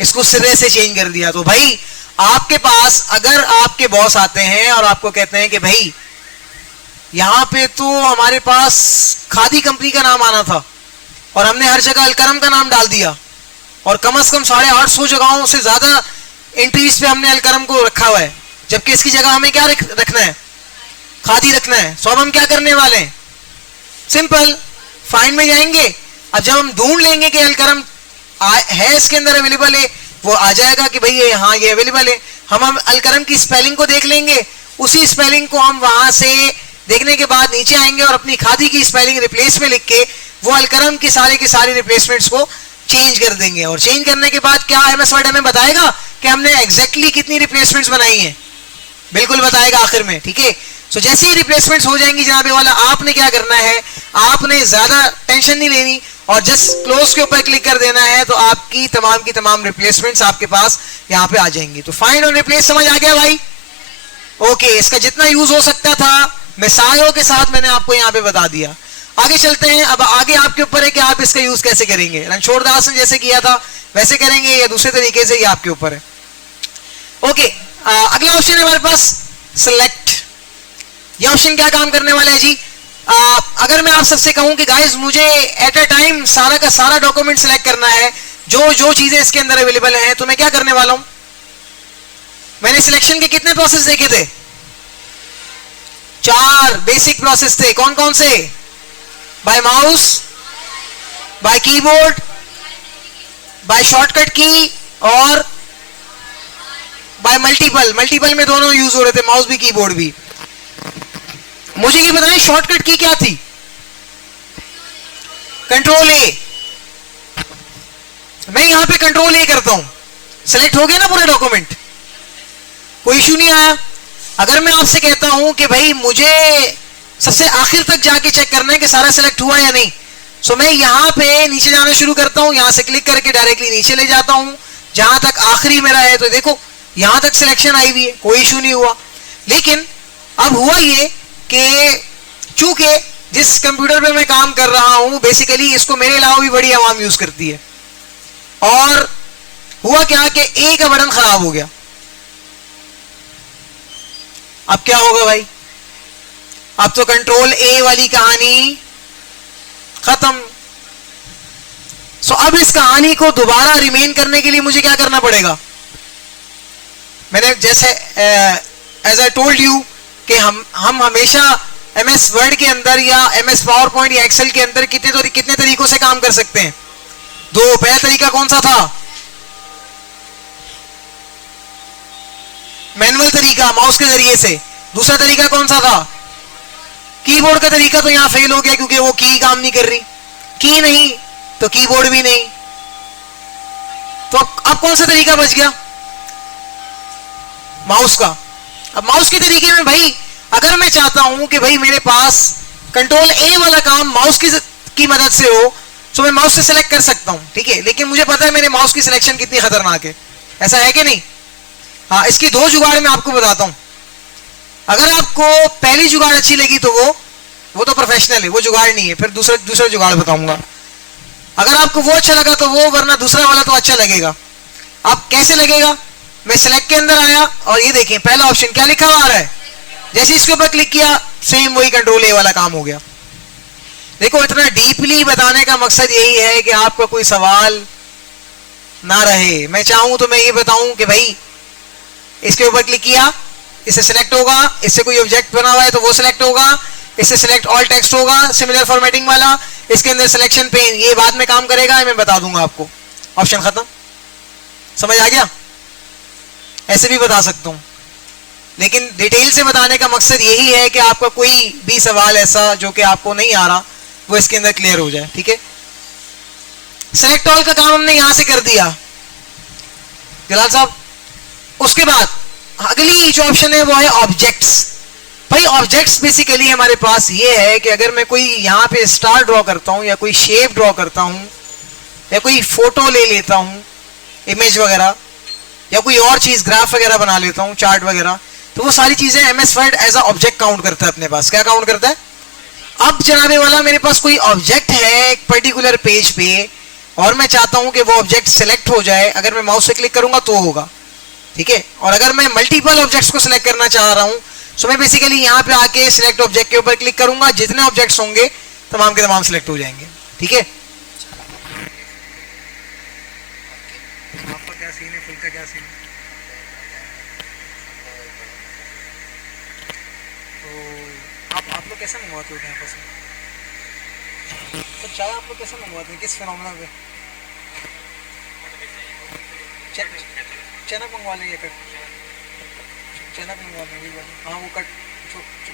इसको सिरे से चेंज कर दिया। तो भाई आपके पास अगर आपके बॉस आते हैं और आपको कहते हैं कि भाई यहां पे तो हमारे पास खादी कंपनी का नाम आना था, और हमने हर जगह अलकरम का नाम डाल दिया, और कम से कम 850 जगहों से ज्यादा एंट्रीज पे हमने अलकरम को रखा हुआ है, जबकि इसकी जगह हमें क्या रखना है, खादी रखना है। सो अब हम क्या करने वाले हैं, सिंपल फाइंड में जाएंगे। अब जब हम ढूंढ लेंगे कि अलकरम है इसके अंदर अवेलेबल है, वो आ जाएगा कि भाई ये हाँ ये अवेलेबल है। हम अलकरम की स्पेलिंग को देख लेंगे, उसी स्पेलिंग को हम वहां से देखने के बाद नीचे आएंगे और अपनी खादी की स्पेलिंग रिप्लेस में लिख के वो अलकरम की सारी रिप्लेसमेंट्स को चेंज कर देंगे। और चेंज करने के बाद क्या एमएस वर्ड हमें बताएगा कि हमने एग्जैक्टली कितनी रिप्लेसमेंट्स बनाई हैं, बिल्कुल बताएगा आखिर में, ठीक है। सो जैसे ही रिप्लेसमेंट्स हो जाएंगी जनाबे वाला, आपने क्या करना है, आपने ज्यादा टेंशन नहीं लेनी और जस्ट क्लोज के ऊपर क्लिक कर देना है, तो आपकी तमाम रिप्लेसमेंट्स आपके पास यहाँ पे आ जाएंगी। तो फाइंड और रिप्लेस समझ आ गया भाई? ओके, इसका जितना यूज हो सकता था मिसालों के साथ मैंने आपको यहाँ पे बता दिया। आगे चलते हैं। अब आगे आपके ऊपर है कि आप इसका यूज कैसे करेंगे। रणछोड़ दास ने जैसे किया था वैसे करेंगे या दूसरे तरीके से, ये आपके ऊपर है। ओके, अगला ऑप्शन है हमारे पास सिलेक्ट। ये ऑप्शन क्या काम करने वाला है जी? अगर मैं आप सबसे कहूं कि गाइस मुझे एट अ टाइम सारा का सारा डॉक्यूमेंट सिलेक्ट करना है, जो चीजें इसके अंदर अवेलेबल हैं, तो मैं क्या करने वाला हूं, मैंने सिलेक्शन के कितने प्रोसेस देखे थे? 4 बेसिक प्रोसेस थे। कौन कौन से? By mouse, by keyboard, by shortcut की और बाय मल्टीपल में दोनों यूज हो रहे थे, माउस भी कीबोर्ड भी। मुझे ये बताएं शॉर्टकट की क्या थी? कंट्रोल ए। मैं यहां पे कंट्रोल ए करता हूं, सिलेक्ट हो गया ना पूरा डॉक्यूमेंट, कोई इशू नहीं आया। अगर मैं आपसे कहता हूं कि भाई मुझे सबसे आखिर तक जाके चेक करना है कि सारा सिलेक्ट हुआ या नहीं, सो मैं यहां पे नीचे जाना शुरू करता हूं, यहां से क्लिक करके डायरेक्टली नीचे ले जाता हूं जहां तक आखिरी मेरा है। तो देखो यहां तक सिलेक्शन आई हुई है, कोई इशू नहीं हुआ। लेकिन अब हुआ ये कि चूंकि जिस कंप्यूटर पे मैं काम कर रहा हूं बेसिकली इसको मेरे अलावा भी बड़ी आवाम यूज करती है, और हुआ क्या कि ए का बटन खराब हो गया। अब क्या होगा भाई? अब तो कंट्रोल ए वाली कहानी खत्म। सो अब इस कहानी को दोबारा रिमेन करने के लिए मुझे क्या करना पड़ेगा? मैंने जैसे एज आई टोल्ड यू कि हम हमेशा एमएस वर्ड के अंदर या एमएस पावर पॉइंट या एक्सेल के अंदर कितने तरीकों से काम कर सकते हैं? 2। पहला तरीका कौन सा था? मैनुअल तरीका, माउस के जरिए से। दूसरा तरीका कौन सा था? कीबोर्ड का तरीका तो यहां फेल हो गया क्योंकि वो की काम नहीं कर रही, की नहीं तो कीबोर्ड भी नहीं। तो अब कौन सा तरीका बच गया? माउस का। अब माउस के तरीके में भाई अगर मैं चाहता हूं कि भाई मेरे पास कंट्रोल ए वाला काम माउस की मदद से हो, तो मैं माउस से सिलेक्ट कर सकता हूं, ठीक है। लेकिन मुझे पता है मेरे माउस की सिलेक्शन कितनी खतरनाक है, ऐसा है कि नहीं? हाँ, इसकी 2 जुगाड़ मैं आपको बताता हूं। अगर आपको पहली जुगाड़ अच्छी लगी तो वो तो प्रोफेशनल है, वो जुगाड़ नहीं है, फिर दूसरा जुगाड़ बताऊंगा। अगर आपको वो अच्छा लगा तो वो, वरना दूसरा वाला तो अच्छा लगेगा। अब कैसे लगेगा? मैं सिलेक्ट के अंदर आया और ये देखें पहला ऑप्शन क्या लिखा हुआ आ रहा है, जैसे इसके ऊपर क्लिक किया सेम वही कंट्रोल ए वाला काम हो गया। देखो इतना डीपली बताने का मकसद यही है कि आपका कोई सवाल ना रहे। मैं चाहूं तो मैं ये बताऊं कि भाई इसके ऊपर क्लिक किया, इससे सिलेक्ट होगा, इससे कोई ऑब्जेक्ट बना हुआ है तो वो सिलेक्ट होगा, इससे सिलेक्ट ऑल टेक्स्ट होगा सिमिलर फॉर्मेटिंग वाला, इसके अंदर सिलेक्शन पेन ये बाद में काम करेगा, मैं बता दूंगा आपको। ऑप्शन खत्म, समझ आ गया? ऐसे भी बता सकता हूं, लेकिन डिटेल से बताने का मकसद यही है कि आपका कोई भी सवाल ऐसा जो कि आपको नहीं आ रहा वो इसके अंदर क्लियर हो जाए, ठीक है। सेलेक्ट ऑल का काम हमने यहां से कर दिया जलाल साहब। उसके बाद अगली जो ऑप्शन है वो है ऑब्जेक्ट्स। भाई ऑब्जेक्ट्स बेसिकली हमारे पास ये है कि अगर मैं कोई यहाँ पे स्टार ड्रॉ करता हूँ या कोई शेप ड्रॉ करता हूँ या कोई फोटो ले लेता हूँ, इमेज वगैरह, या कोई और चीज ग्राफ वगैरह बना लेता हूँ, चार्ट वगैरह, तो वो सारी चीजें MS Word as a object count करता है अपने पास। क्या काउंट करता है? अब जनाबे वाला मेरे पास कोई ऑब्जेक्ट है एक पर्टिकुलर पेज पे और मैं चाहता हूं कि वो ऑब्जेक्ट सिलेक्ट हो जाए, अगर मैं माउस से क्लिक करूंगा तो होगा, ठीक है। और अगर मैं मल्टीपल ऑब्जेक्ट्स को सिलेक्ट करना चाह रहा हूं तो मैं बेसिकली यहां पे आके सिलेक्ट ऑब्जेक्ट के ऊपर क्लिक करूंगा, जितने ऑब्जेक्ट्स होंगे तमाम के तमाम सिलेक्ट हो जाएंगे, ठीक है। सीन है, फुल का क्या सीन है? तो आप लोग कैसे मंगवाते हो कैंपस में? तो चाय आप लोग कैसे मंगवाते हैं, किस फिनोमेना पे? चनक मंगवा लेंगे, कट चनक मंगवा लेंगे। हाँ वो कट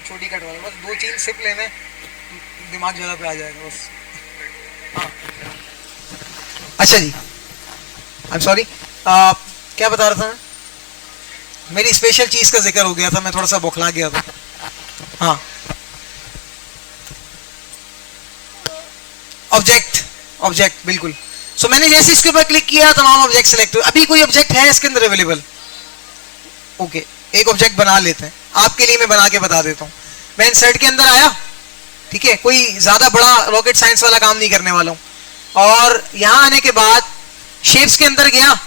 छोटी कट वाला, बस 2-3 सिप लेने, दिमाग जगह पे आ जाएगा बस। हाँ अच्छा जी, आई एम सॉरी, क्या बता रहा था मैं? मेरी स्पेशल चीज का जिक्र हो गया था, मैं थोड़ा सा बौखला गया था। हाँ ऑब्जेक्ट, ऑब्जेक्ट बिल्कुल। सो मैंने जैसे इसके ऊपर क्लिक किया तमाम ऑब्जेक्ट सिलेक्ट हुए। अभी कोई ऑब्जेक्ट है इसके अंदर अवेलेबल? ओके, एक ऑब्जेक्ट बना लेते हैं, आपके लिए मैं बना के बता देता हूँ। मैं इंसर्ट के अंदर आया, ठीक है, कोई ज्यादा बड़ा रॉकेट साइंस वाला काम नहीं करने वाला हूँ। और यहां आने के बाद शेप्स के अंदर गया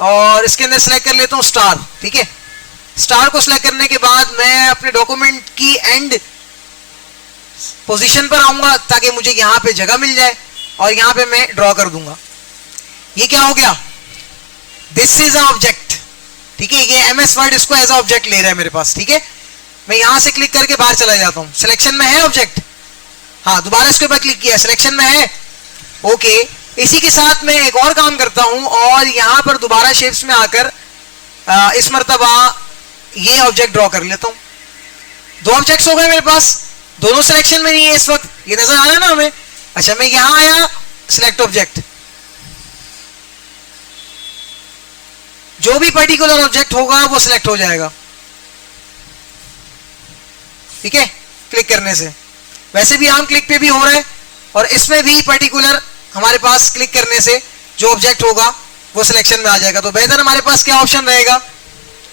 और इसके अंदर सेलेक्ट कर लेता हूँ स्टार, ठीक है। स्टार को सिलेक्ट करने के बाद मैं अपने डॉक्यूमेंट की एंड पोजीशन पर आऊंगा ताकि मुझे यहां पे जगह मिल जाए और यहां पे मैं ड्रॉ कर दूंगा। ये क्या हो गया? दिस इज अ ऑब्जेक्ट, ठीक है। ये एमएस वर्ड इसको एज अ ऑब्जेक्ट ले रहा है मेरे पास, ठीक है। मैं यहां से क्लिक करके बाहर चला जाता हूं। सिलेक्शन में है ऑब्जेक्ट, हाँ दोबारा इसके ऊपर क्लिक किया, सिलेक्शन में है, ओके। इसी के साथ मैं एक और काम करता हूं और यहां पर दोबारा शेप्स में आकर इस मर्तबा ये ऑब्जेक्ट ड्रॉ कर लेता हूं। 2 ऑब्जेक्ट्स हो गए मेरे पास, दोनों सिलेक्शन में नहीं है इस वक्त, ये नजर आ रहा है ना हमें? अच्छा मैं यहां आया, सिलेक्ट ऑब्जेक्ट, जो भी पर्टिकुलर ऑब्जेक्ट होगा वो सिलेक्ट हो जाएगा, ठीक है, क्लिक करने से। वैसे भी आम क्लिक पे भी हो रहा है और इसमें भी पर्टिकुलर हमारे पास क्लिक करने से जो ऑब्जेक्ट होगा वो सिलेक्शन में आ जाएगा। तो बेहतर हमारे पास क्या ऑप्शन रहेगा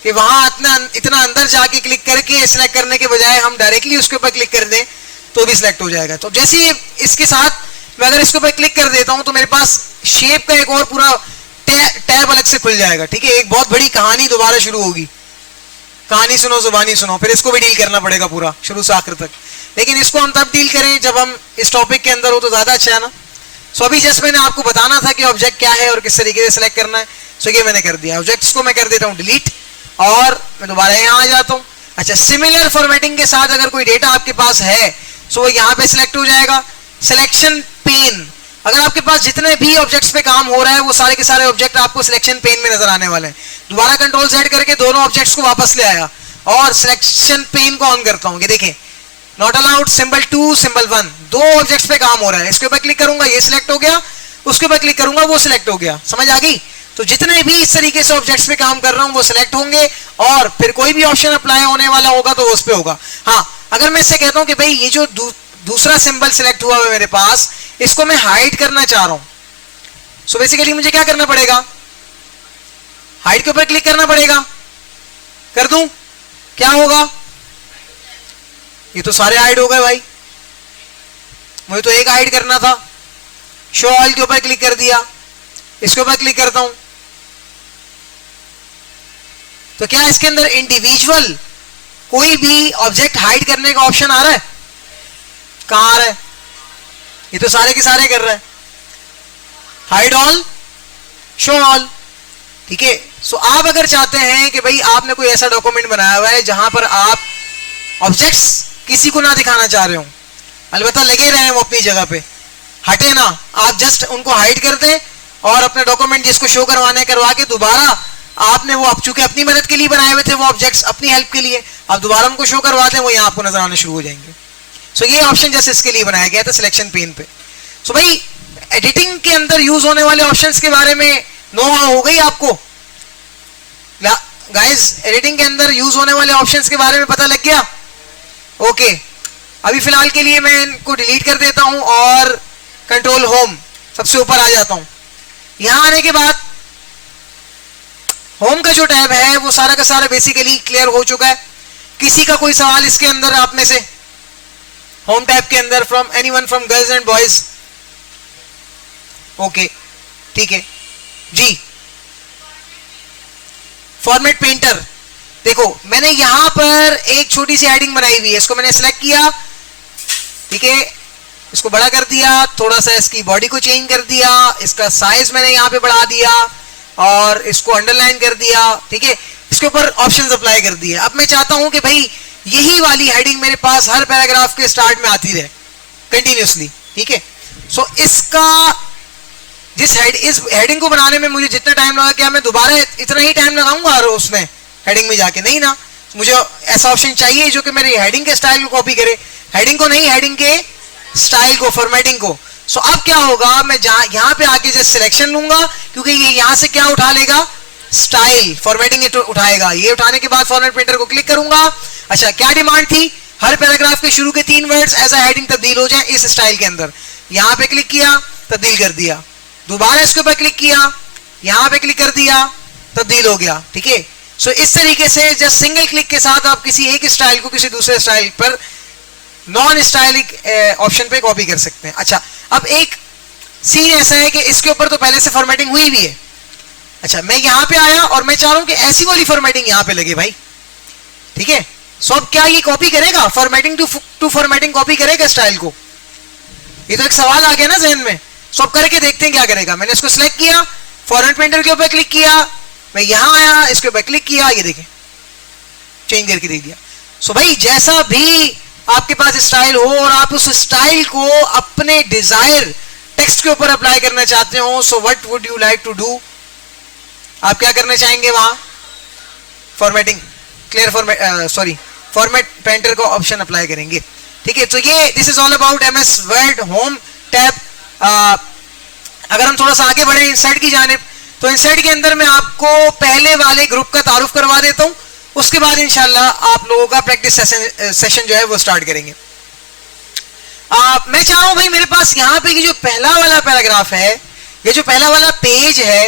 कि वहां इतना अंदर जाके क्लिक करके सिलेक्ट करने के बजाय हम डायरेक्टली उसके ऊपर क्लिक कर दें तो भी सिलेक्ट हो जाएगा। तो जैसे ही इसके साथ मैं अगर इसके ऊपर क्लिक कर देता हूं तो मेरे पास शेप का एक और पूरा टैब अलग से खुल जाएगा, ठीक है। एक बहुत बड़ी कहानी दोबारा शुरू होगी, कहानी सुनो जुबानी सुनो, फिर इसको भी डील करना पड़ेगा पूरा शुरू से आखिर तक। लेकिन इसको हम तब डील करें जब हम इस टॉपिक के अंदर हो तो ज्यादा अच्छा है ना। सो अभी जस्ट मैंने आपको बताना था कि ऑब्जेक्ट क्या है और किस तरीके से सिलेक्ट करना है। सो ये मैंने कर दिया। ऑब्जेक्ट्स को मैं कर देता हूँ डिलीट और मैं दोबारा यहाँ आ जाता हूँ। अच्छा सिमिलर फॉर्मेटिंग के साथ अगर कोई डेटा आपके पास है सो वो यहाँ पे सिलेक्ट हो जाएगा। सिलेक्शन पेन, अगर आपके पास जितने भी ऑब्जेक्ट्स पे काम हो रहा है वो सारे के सारे ऑब्जेक्ट आपको सिलेक्शन पेन में नजर आने वाले हैं। दोबारा कंट्रोल Z करके दोनों ऑब्जेक्ट्स को वापस ले आया और सिलेक्शन पेन को ऑन करता हूं। ये देखें, not allowed, symbol 2, symbol 1, 2 objects पे काम हो रहा है। इसके ऊपर क्लिक करूंगा ये सिलेक्ट हो गया, उसके ऊपर क्लिक करूंगा वो सिलेक्ट हो गया। समझ आ गई? तो जितने भी इस तरीके से ऑब्जेक्ट्स पे काम कर रहा हूं वो सिलेक्ट होंगे और फिर कोई भी ऑप्शन अप्लाई होने वाला होगा तो उस पे होगा। हाँ अगर मैं इससे कहता हूं कि भाई ये जो दूसरा सिंबल सिलेक्ट हुआ है मेरे पास, इसको मैं हाइड करना चाह रहा हूं, सो बेसिकली मुझे क्या करना पड़ेगा? हाइड के ऊपर क्लिक करना पड़ेगा। कर दूं, क्या होगा? ये तो सारे हाइड हो गए भाई, मुझे तो एक हाइड करना था। शो ऑल के ऊपर क्लिक कर दिया, इसके ऊपर क्लिक करता हूं तो क्या इसके अंदर इंडिविजुअल कोई भी ऑब्जेक्ट हाइड करने का ऑप्शन आ रहा है? कहां आ रहा है? ये तो सारे के सारे कर रहा है। हाइड ऑल, शो ऑल, ठीक है। सो आप अगर चाहते हैं कि भाई आपने कोई ऐसा डॉक्यूमेंट बनाया हुआ है जहां पर आप ऑब्जेक्ट्स किसी को ना दिखाना चाह रहे हो, अलबत्ता लगे रहे वो अपनी जगह पे, हटे ना, आप जस्ट उनको हाइड कर दें और अपने डॉक्यूमेंट जिसको शो करवाने करवा के दोबारा आपने वो चूंकि अपनी मदद के लिए बनाए हुए थे वो ऑब्जेक्ट्स अपनी हेल्प के लिए, आप दोबारा उनको शो करवा दें, वो यहाँ आपको नजर आने शुरू हो जाएंगे। सो ये ऑप्शन जस्ट इसके लिए बनाया गया था सिलेक्शन पेन पे। सो भाई एडिटिंग के अंदर यूज होने वाले ऑप्शंस के बारे में नो हो गई आपको गाइस? एडिटिंग के अंदर यूज होने वाले ऑप्शंस के बारे में पता लग गया? ओके अभी फिलहाल के लिए मैं इनको डिलीट कर देता हूं और कंट्रोल होम सबसे ऊपर आ जाता हूं। यहां आने के बाद होम का जो टैब है वो सारा का सारा बेसिकली क्लियर हो चुका है। किसी का कोई सवाल इसके अंदर आप में से? होम टैब के अंदर from anyone from girls and boys? Okay ठीक है जी। फॉर्मेट पेंटर, देखो मैंने यहां पर एक छोटी सी हेडिंग बनाई हुई है, इसको मैंने सिलेक्ट किया, ठीक है, इसको बड़ा कर दिया, थोड़ा सा इसकी बॉडी को चेंज कर दिया, इसका साइज मैंने यहां पे बढ़ा दिया, और इसको अंडरलाइन कर दिया, ठीक है, इसके ऊपर ऑप्शंस अप्लाई कर दिए। अब मैं चाहता हूं कि भाई यही वाली हेडिंग मेरे पास हर पैराग्राफ के स्टार्ट में आती रहे कंटिन्यूसली, ठीक है। सो इसका इस हेडिंग को बनाने में मुझे जितना टाइम लगा, क्या मैं दोबारा इतना ही टाइम लगाऊंगा और उसमें हेडिंग में जाके? नहीं ना, मुझे ऐसा ऑप्शन चाहिए जो कि मेरी हेडिंग के स्टाइल को कॉपी करे, हेडिंग को नहीं, हेडिंग के स्टाइल को, फॉर्मेटिंग को। सो अब क्या होगा, मैं यहां पे आके जस्ट सिलेक्शन लूंगा, क्योंकि ये यहां से क्या उठा लेगा, स्टाइल, फॉर्मेटिंग उठाएगा। ये उठाने के बाद फॉर्मेट पेंटर को क्लिक करूंगा। अच्छा, क्या डिमांड थी, हर पैराग्राफ के शुरू के 3 वर्ड्स एज अ हेडिंग तब्दील हो जाए इस स्टाइल के अंदर। यहां पे क्लिक किया, तब्दील कर दिया, दोबारा इसके ऊपर क्लिक किया, यहां पे क्लिक कर दिया, तब्दील हो गया, ठीक है। सो इस तरीके से जस्ट सिंगल क्लिक के साथ आप किसी एक स्टाइल को किसी दूसरे स्टाइल पर नॉन स्टाइलिक ऑप्शन पे कॉपी कर सकते हैं। अच्छा, अब एक सीन ऐसा है कि इसके ऊपर तो पहले से फॉर्मेटिंग हुई भी है। अच्छा, मैं यहां पे आया और मैं चाह रहा हूं कि ऐसी वाली फॉर्मेटिंग यहां पे लगे भाई, ठीक है। सो अब क्या ये कॉपी करेगा, फॉर्मेटिंग टू फॉर्मेटिंग कॉपी करेगा स्टाइल को? ये तो एक सवाल आ गया ना जहन में। सो अब करके देखते हैं क्या करेगा। मैंने इसको सिलेक्ट किया, फॉर्मेट पेंटर के ऊपर क्लिक किया, मैं यहां आया, इसके ऊपर क्लिक किया, ये देखें चेंज करके दे दिया। सो भाई जैसा भी आपके पास स्टाइल हो और आप उस स्टाइल को अपने डिजायर टेक्स्ट के ऊपर अप्लाई करना चाहते हो, so what would you like to do, आप क्या करना चाहेंगे वहां, फॉर्मेटिंग क्लियर फॉर्मेट पेंटर को ऑप्शन अप्लाई करेंगे, ठीक है। तो ये this is all about MS Word home tab. अगर हम थोड़ा सा आगे बढ़े इंसर्ट की जानिब, तो इंसर्ट के अंदर मैं आपको पहले वाले ग्रुप का तारुफ करवा देता हूं, उसके बाद इंशाल्लाह आप लोगों का प्रैक्टिस सेशन जो है वो स्टार्ट करेंगे। मैं चाह रहा हूं भाई मेरे पास यहां पे जो पहला वाला पैराग्राफ है, ये जो पहला वाला पेज है,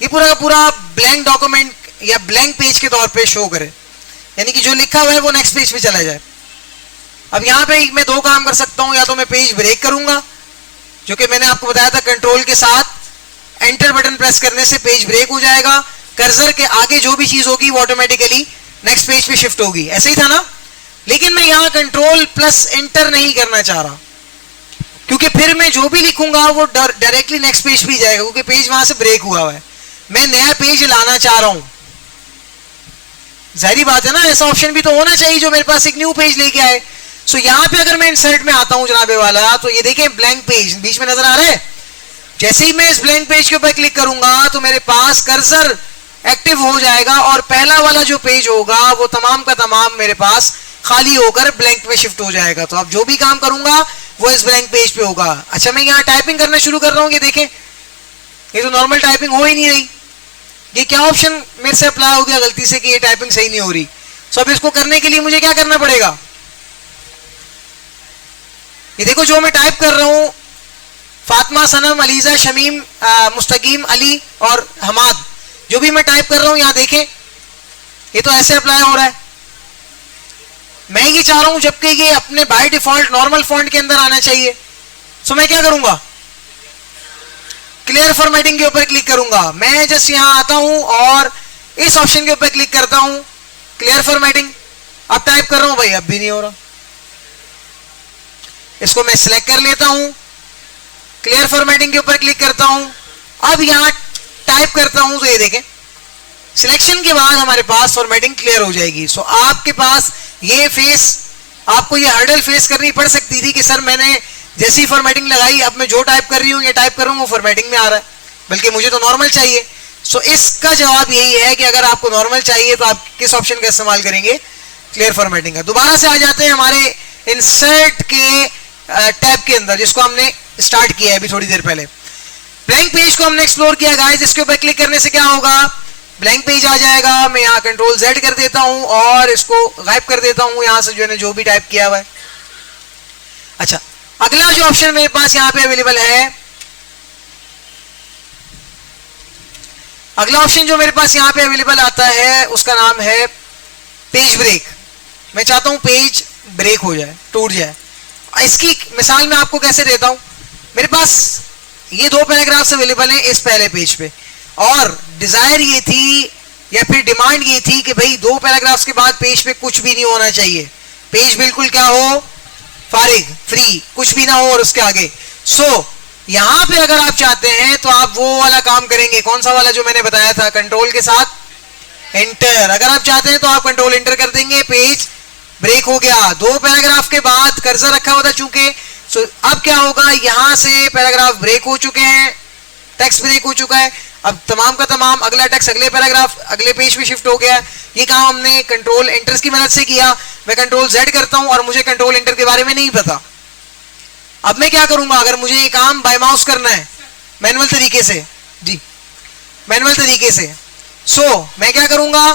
ये पूरा का पूरा ब्लैंक डॉक्यूमेंट या ब्लैंक पेज के तौर पे शो करे, यानी कि जो लिखा हुआ है वो नेक्स्ट पेज पे चला जाए। अब यहां पे मैं 2 काम कर सकता हूं, या तो मैं पेज ब्रेक करूंगा, जो कि मैंने आपको बताया था कंट्रोल के साथ एंटर बटन प्रेस करने से पेज ब्रेक हो जाएगा, कर्सर के आगे जो भी चीज होगी वो ऑटोमेटिकली नेक्स्ट पेज पे शिफ्ट होगी, ऐसे ही था ना। लेकिन मैं यहां कंट्रोल प्लस एंटर नहीं करना चाह रहा, क्योंकि फिर मैं जो भी लिखूंगा वो डायरेक्टली नेक्स्ट पेज पे जाएगा, क्योंकि पेज वहां से ब्रेक हुआ है। मैं नया पेज लाना चाह रहा हूं, जाहिर बात है ना, ऐसा ऑप्शन भी तो होना चाहिए जो मेरे पास एक न्यू पेज लेके आए। सो यहां पे अगर मैं इंसर्ट में आता हूं जनाबे वाला, तो ये देखें ब्लैंक पेज बीच में नजर आ रहा है। जैसे ही मैं इस ब्लैंक पेज के ऊपर क्लिक करूंगा तो मेरे पास कर्सर एक्टिव हो जाएगा और पहला वाला जो पेज होगा वो तमाम का तमाम मेरे पास खाली होकर ब्लैंक पे शिफ्ट हो जाएगा। तो अब जो भी काम करूंगा वो इस ब्लैंक पेज पे होगा। अच्छा, मैं यहाँ टाइपिंग करना शुरू कर रहा हूँ, ये देखें ये तो नॉर्मल टाइपिंग हो ही नहीं रही। ये क्या ऑप्शन मेरे से अप्लाई हो गया गलती से कि ये टाइपिंग सही नहीं हो रही। सो अब इसको करने के लिए मुझे क्या करना पड़ेगा, ये देखो जो मैं टाइप कर रहा हूं, फातिमा, सनम, अलीजा, शमीम, मुस्तकीम, अली और हमाद, जो भी मैं टाइप कर रहा हूं यहां देखें ये तो ऐसे अप्लाई हो रहा है। मैं ये चाह रहा हूं जबकि ये अपने बाय डिफॉल्ट नॉर्मल फॉन्ट के अंदर आना चाहिए। सो मैं क्या करूंगा, क्लियर फॉर्मेटिंग के ऊपर क्लिक करूंगा। मैं जस्ट यहां आता हूं और इस ऑप्शन के ऊपर क्लिक करता हूं, क्लियर फॉर्मेटिंग। अब टाइप कर रहा हूं भाई, अब भी नहीं हो रहा। इसको मैं सिलेक्ट कर लेता हूं, क्लियर फॉर्मेटिंग के ऊपर क्लिक करता हूं, अब यहां टाइप करता हूं तो ये देखें सिलेक्शन के बाद हमारे पास फॉर्मेटिंग क्लियर हो जाएगी। सो आपके पास ये फेस, आपको ये हर्डल फेस करनी पड़ सकती थी कि सर मैंने जैसी फॉर्मेटिंग लगाई, अब मैं जो टाइप कर रही हूं, ये टाइप कर रहा हूं, वो फॉर्मेटिंग में आ रहा है, बल्कि मुझे तो नॉर्मल चाहिए। सो इसका जवाब यही है कि अगर आपको नॉर्मल चाहिए तो आप किस ऑप्शन का इस्तेमाल करेंगे, क्लियर फॉर्मेटिंग का। दोबारा से आ जाते हैं हमारे इंसर्ट के टैब के अंदर, जिसको हमने स्टार्ट किया है अभी थोड़ी देर पहले। ब्लैंक पेज को हमने एक्सप्लोर किया गाइस, इसके ऊपर क्लिक करने से क्या होगा, ब्लैंक पेज आ जाएगा। मैं यहाँ कंट्रोल Z कर देता हूं और इसको गायब कर देता हूं यहां से जो है जो भी टाइप किया हुआ है। अच्छा, अगला जो ऑप्शन मेरे पास यहाँ पे अवेलेबल है, अगला ऑप्शन जो मेरे पास यहाँ पे अवेलेबल आता है उसका नाम है पेज ब्रेक। मैं चाहता हूं पेज ब्रेक हो जाए, टूट जाए। इसकी मिसाल मैं आपको कैसे देता हूं, मेरे पास ये 2 पैराग्राफ्स अवेलेबल हैं इस पहले पेज पे, और डिजायर ये थी या फिर डिमांड ये थी कि भाई 2 पैराग्राफ्स के बाद पेज पे कुछ भी नहीं होना चाहिए, पेज बिल्कुल क्या हो, फारिग, फ्री, कुछ भी ना हो और उसके आगे। सो यहां पे अगर आप चाहते हैं तो आप वो वाला काम करेंगे, कौन सा वाला जो मैंने बताया था, कंट्रोल के साथ एंटर। अगर आप चाहते हैं तो आप कंट्रोल एंटर कर देंगे, पेज ब्रेक हो गया। दो पैराग्राफ के बाद कर्सर रखा हुआ था चूंकि, सो अब क्या होगा, यहां से पैराग्राफ ब्रेक हो चुके हैं, टेक्स्ट ब्रेक हो चुका है। अब तमाम का तमाम अगला टेक्स्ट अगले पैराग्राफ अगले पेज पे शिफ्ट हो गया। ये काम हमने कंट्रोल एंटर की मदद से किया। मैं कंट्रोल जेड करता हूं और मुझे कंट्रोल एंटर के बारे में नहीं पता। अब मैं क्या करूंगा, अगर मुझे ये काम बाय माउस करना है मैनुअल तरीके से, जी मैनुअल तरीके से, सो मैं क्या करूंगा,